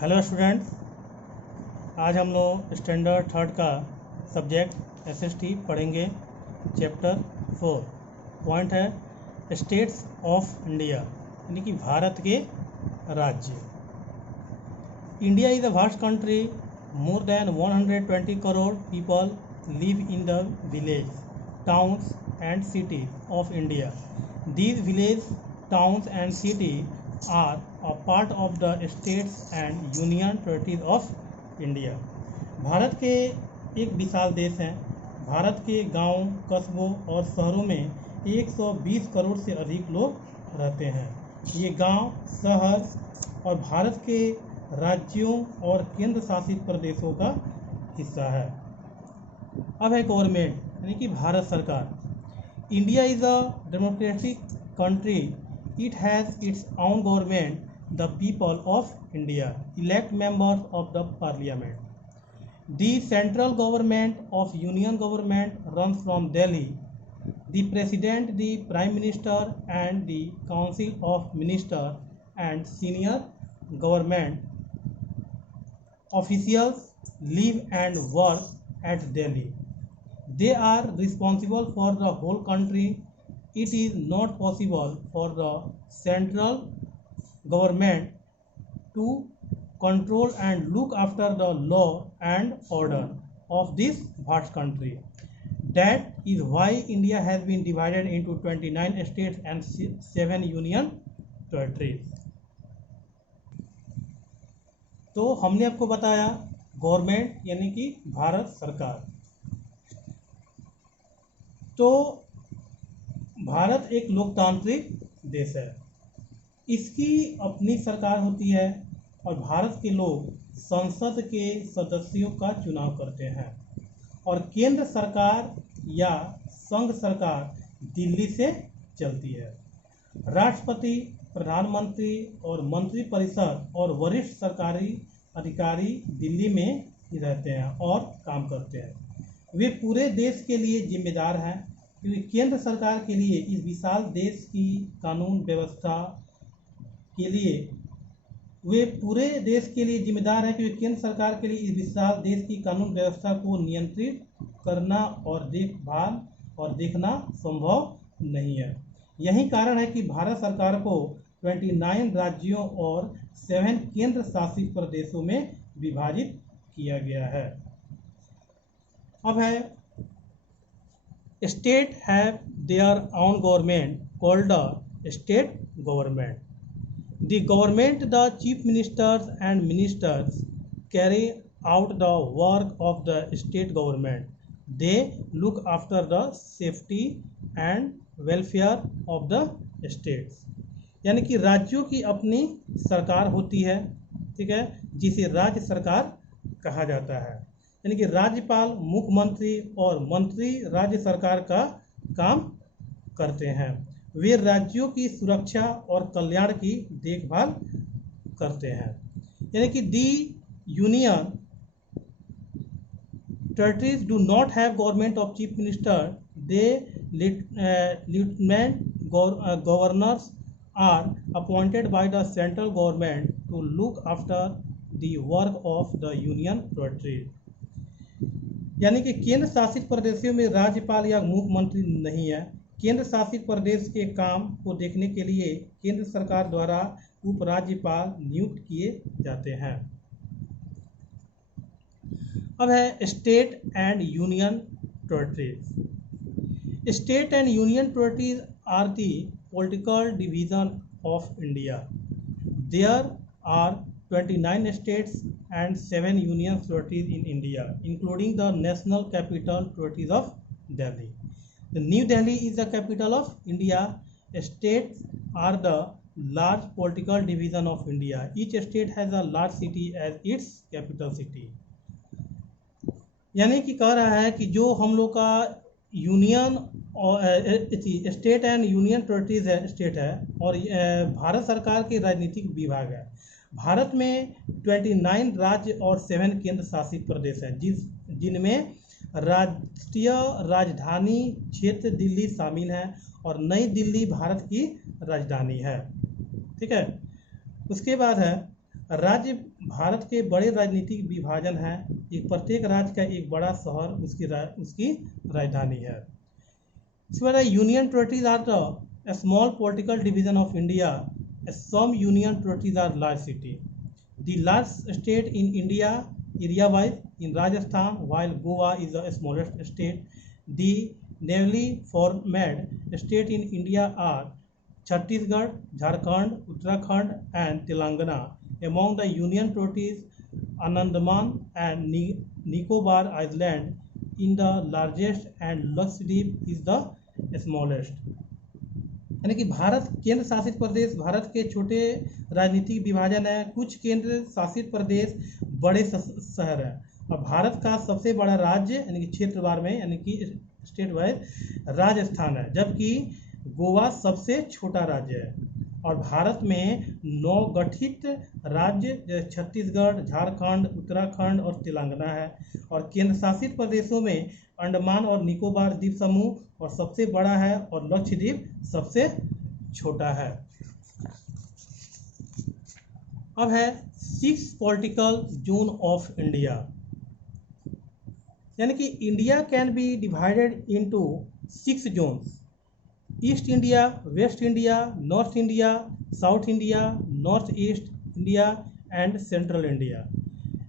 Hello student, आज हम लोग स्टैंडर्ड थर्ड का सब्जेक्ट एसएसटी पढ़ेंगे। चैप्टर 4 पॉइंट है स्टेट्स ऑफ इंडिया, यानी कि भारत के राज्य। India is a vast country, more than 120 crore people live in the village, towns and city of India. These villages, towns and cities are a part of the states and union territories of India. Bharat के एक विशाल देश हैं। भारत के गांव, कस्बों और शहरों में 120 करोड़ से अधिक लोग रहते हैं। ये गांव, शहर और भारत के राज्यों और केंद्र शासित प्रदेशों का हिस्सा है। अब है गवर्नमेंट, यानी कि भारत सरकार। India is a democratic country. It has its own government. The people of India elect members of the parliament. The central government of union government runs from Delhi. The president, the prime minister and the council of ministers and senior government officials live and work at Delhi. They are responsible for the whole country. It is not possible for the central government to control and look after the law and order of this vast country. That is why India has been divided into 29 states and 7 union territories. तो हमने आपको बताया government यानी कि भारत सरकार। तो भारत एक लोकतांत्रिक देश है, इसकी अपनी सरकार होती है और भारत के लोग संसद के सदस्यों का चुनाव करते हैं और केंद्र सरकार या संघ सरकार दिल्ली से चलती है। राष्ट्रपति, प्रधानमंत्री और मंत्रिपरिषद और वरिष्ठ सरकारी अधिकारी दिल्ली में ही रहते हैं और काम करते हैं। वे पूरे देश के लिए जिम्मेदार हैं, क्योंकि केंद्र सरकार के लिए इस विशाल देश की कानून व्यवस्था के लिए वे पूरे देश के लिए जिम्मेदार हैं, क्योंकि केंद्र सरकार के लिए इस विशाल देश की कानून व्यवस्था को नियंत्रित करना और देखभाल और देखना संभव नहीं है। यही कारण है कि भारत सरकार को 29 राज्यों और 7 केंद्र शासित प्रदेशों में विभाजित किया गया है। अब है state have their own government called the state government. The government, the chief ministers and ministers carry out the work of the state government. They look after the safety and welfare of the states. यानी कि राज्यों की अपनी सरकार होती है, ठीक है, जिसे राज्य सरकार कहा जाता है। यानी कि राज्यपाल, मुख्यमंत्री और मंत्री राज्य सरकार का काम करते हैं। वे राज्यों की सुरक्षा और कल्याण की देखभाल करते हैं। यानी कि the union territories do not have government of chief minister. They lieutenant governors are appointed by the central government to look after the work of the union territory. यानी कि केंद्र शासित प्रदेशों में राज्यपाल या मुख्यमंत्री नहीं है। केंद्र शासित प्रदेश के काम को देखने के लिए केंद्र सरकार द्वारा उपराज्यपाल नियुक्त किए जाते हैं। अब है state and union territories. State and union territories are the political division of India. There are 29 states and 7 union territories in India, including the national capital territories of Delhi. The New Delhi is the capital of India. States are the large political division of India. Each state has a large city as its capital city. यानी कि कह रहा है कि जो हम लोग का यूनियन और स्टेट एंड यूनियन टेरिटरीज है, स्टेट है, और भारत सरकार के राजनीतिक विभाग है। भारत में 29 राज्य और 7 केंद्र शासित प्रदेश हैं, जिनमें राष्ट्रीय राजधानी क्षेत्र दिल्ली शामिल है और नई दिल्ली भारत की राजधानी है। ठीक है। उसके बाद है राज्य भारत के बड़े राजनीतिक विभाजन हैं। एक प्रत्येक राज्य का एक बड़ा शहर उसकी राजधानी है। इसके बाद union territories are the small political division of India. Some union territories are large city. The large state in India area wise in Rajasthan, while Goa is the smallest state. The newly formed state in India are Chhattisgarh, Jharkhand, Uttarakhand and Telangana. Among the union territories, Andaman and Nicobar Island in the largest and Lakshadweep is the smallest. यानी कि भारत केंद्र शासित प्रदेश भारत के छोटे राजनीतिक विभाजन है। कुछ केंद्र शासित प्रदेश बड़े शहर हैं और भारत का सबसे बड़ा राज्य यानी कि क्षेत्रवार में यानी कि स्टेट वाइज राजस्थान है, जबकि गोवा सबसे छोटा राज्य है। और भारत में 9 गठित राज्य जैसे छत्तीसगढ़, झारखंड, उत्तराखंड और तेलंगाना है। और केंद्र शासित प्रदेशों में अंडमान और निकोबार द्वीप समूह और सबसे बड़ा है और लक्षद्वीप सबसे छोटा है। अब है 6 पॉलिटिकल जोन ऑफ इंडिया, यानी कि India can be divided into 6 zones: east India, west India, north India, south India, north east India and central India.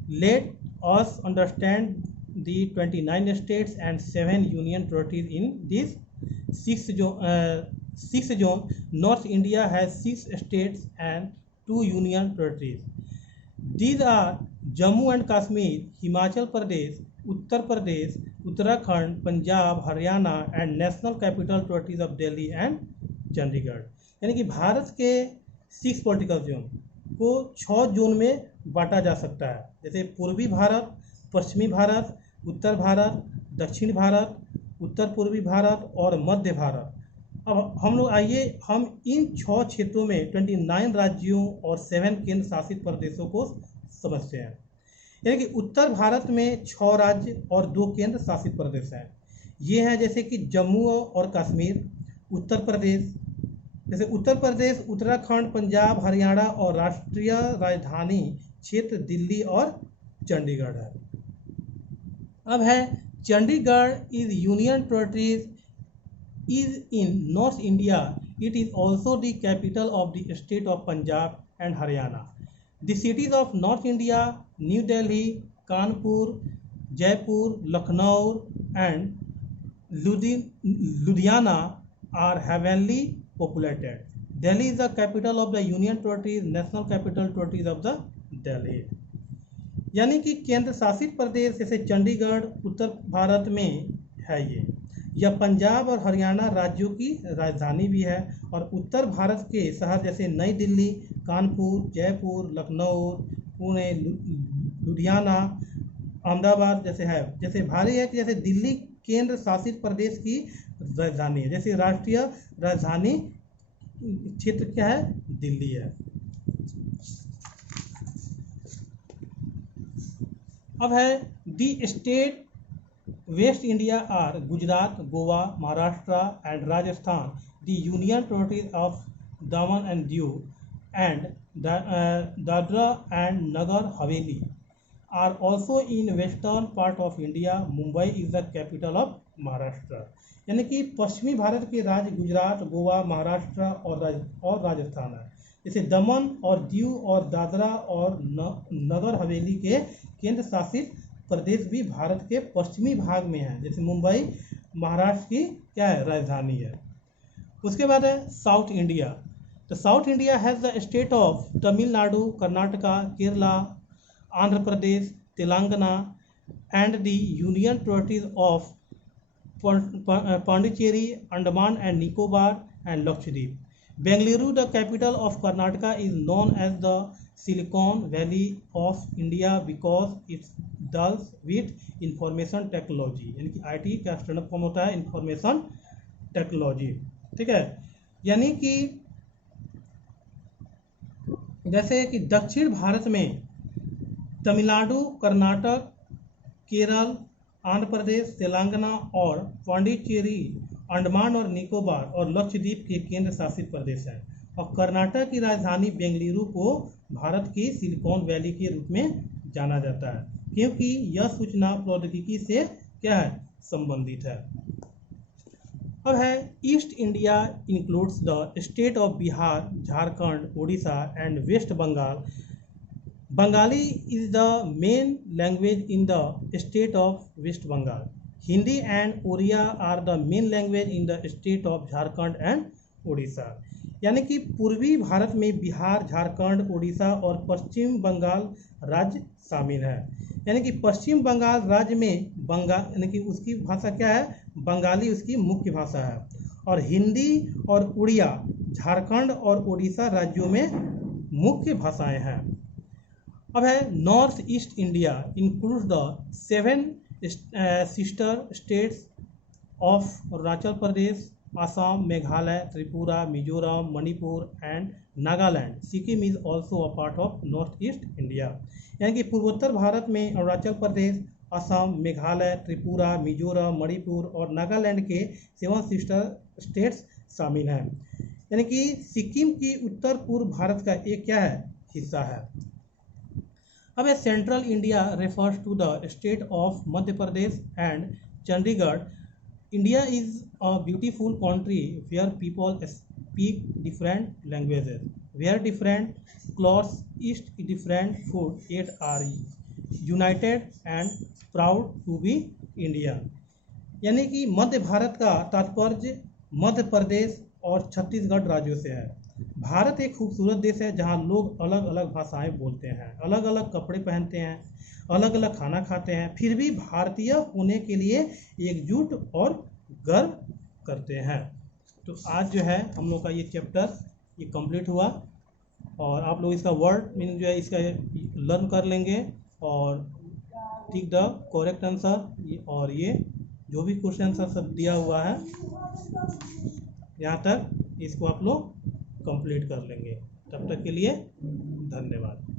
Let us understand the 29 states and 7 union territories in these 6 zone. North India has 6 states and 2 union territories. These are Jammu and Kashmir, Himachal Pradesh, Uttar Pradesh, Uttarakhand, Punjab, Haryana and National Capital Territories of Delhi and Chandigarh. यानी कि भारत के 6 political zone को 6 zone में बांटा जा सकता है, जैसे पूर्वी भारत, पश्चिमी भारत, उत्तर भारत, दक्षिण भारत, उत्तर पूर्वी भारत और मध्य भारत। अब हम लोग आइए हम इन 6 क्षेत्रों में 29 राज्यों और 7 केंद्र शासित प्रदेशों को समझते हैं। यानी कि उत्तर भारत में 6 राज्य और 2 केंद्र शासित प्रदेश हैं। ये हैं जैसे कि जम्मू और कश्मीर, उत्तर प्रदेश, जैसे उत्तर प्रदेश, उत्तराखंड, पंजाब, हरियाणा और राष्ट्रीय राजधानी क्षेत्र दिल्ली और चंडीगढ़ है। अब है Chandigarh is union territories is in North India. It is also the capital of the state of Punjab and Haryana. The cities of North India, New Delhi, Kanpur, Jaipur, Lucknow and Ludhiana are heavily populated. Delhi is the capital of the Union Territories, National Capital Territories of the Delhi. यानी कि केंद्र शासित प्रदेश जैसे चंडीगढ़ उत्तर भारत में है ये, यह पंजाब और हरियाणा राज्यों की राजधानी भी है। और उत्तर भारत के शहर जैसे नई दिल्ली, कानपुर, जयपुर, लखनऊ, पुणे, लुधियाना, अहमदाबाद जैसे भारी है कि जैसे दिल्ली केंद्र शासित प्रदेश की राजधानी है, जैसे राष्ट्रीय राजधानी क्षेत्र क्या है, दिल्ली है। अब है दी state West India are Gujarat, Goa, Maharashtra and Rajasthan. The union territories of Daman and Diu and Dadra and Nagar Haveli are also in western part of India. Mumbai is the capital of Maharashtra. यानी कि पश्चिमी भारत के राज्य गुजरात, गोवा, महाराष्ट्र और राजस्थान है। जैसे दमन और दीव और दादरा और नगर हवेली के केंद्र शासित प्रदेश भी भारत के पश्चिमी भाग में है, जैसे मुंबई महाराष्ट्र की क्या है, राजधानी है। उसके बाद है साउथ इंडिया। तो south India has the state of Tamil Nadu, Karnataka, Kerala, Andhra Pradesh, Telangana and the union territories of Pondicherry, Andaman and Nicobar and Lakshadweep. Bengaluru, the capital of Karnataka, is known as the Silicon Valley of India because it deals with information technology. यानी कि IT का stand up form होता है information technology, ठीक है। यानी कि जैसे कि दक्षिण भारत में तमिलनाडु, कर्नाटक, केरल, आंध्र प्रदेश, तेलंगाना और पांडिचेरी अंडमान और निकोबार और लक्षद्वीप के केंद्र शासित प्रदेश हैं। और कर्नाटक की राजधानी बेंगलुरु को भारत की सिलिकॉन वैली के रूप में जाना जाता है, क्योंकि यह सूचना प्रौद्योगिकी से क्या है, संबंधित है। अब है east India includes the state of Bihar, Jharkhand, Orissa and West Bengal. Bengali is the main language in the state of West Bengal. Hindi and Oriya are the main language in the state of Jharkhand and Orissa. यानी कि पूर्वी भारत में बिहार, झारखंड, उड़ीसा और पश्चिम बंगाल राज्य शामिल है। यानी कि पश्चिम बंगाल राज्य में बंगाल यानी कि उसकी भाषा क्या है, बंगाली उसकी मुख्य भाषा है, और हिंदी और उड़िया झारखंड और उड़ीसा राज्यों में मुख्य भाषाएं हैं। अब है north east India includes the 7 sister states of Arunachal Pradesh, Assam, Meghalaya, Tripura, Mizoram, Manipur and Nagaland. Sikkim is also a part of north east India. यानी कि पूर्वोत्तर भारत में अरुणाचल प्रदेश, असम, मेघालय, त्रिपुरा, मिजोरम, मणिपुर और नागालैंड के 7 सिस्टर स्टेट्स शामिल हैं। यानी कि सिक्किम की उत्तर पूर्व भारत का एक क्या है, हिस्सा है। अब central India refers to the state of Madhya Pradesh and Chandigarh. India is a beautiful country where people speak different languages, wear different clothes, eat different food, yet are united and proud to be Indian। यानी कि मध्य भारत का तात्पर्य मध्य प्रदेश और छत्तीसगढ़ राज्यों से है। भारत एक खूबसूरत देश है जहाँ लोग अलग अलग भाषाएं बोलते हैं, अलग अलग कपड़े पहनते हैं, अलग अलग खाना खाते हैं, फिर भी भारतीय होने के लिए एकजुट और गर्व करते हैं। तो आज जो है हम लोग का ये चैप्टर ये कंप्लीट हुआ, और आप लोग इसका वर्ड मीनिंग जो है इसका लर्न कर लेंगे और टिक द करेक्ट आंसर, और ये जो भी क्वेश्चन आंसर सब दिया हुआ है यहाँ तक इसको आप लोग कंप्लीट कर लेंगे। तब तक के लिए धन्यवाद।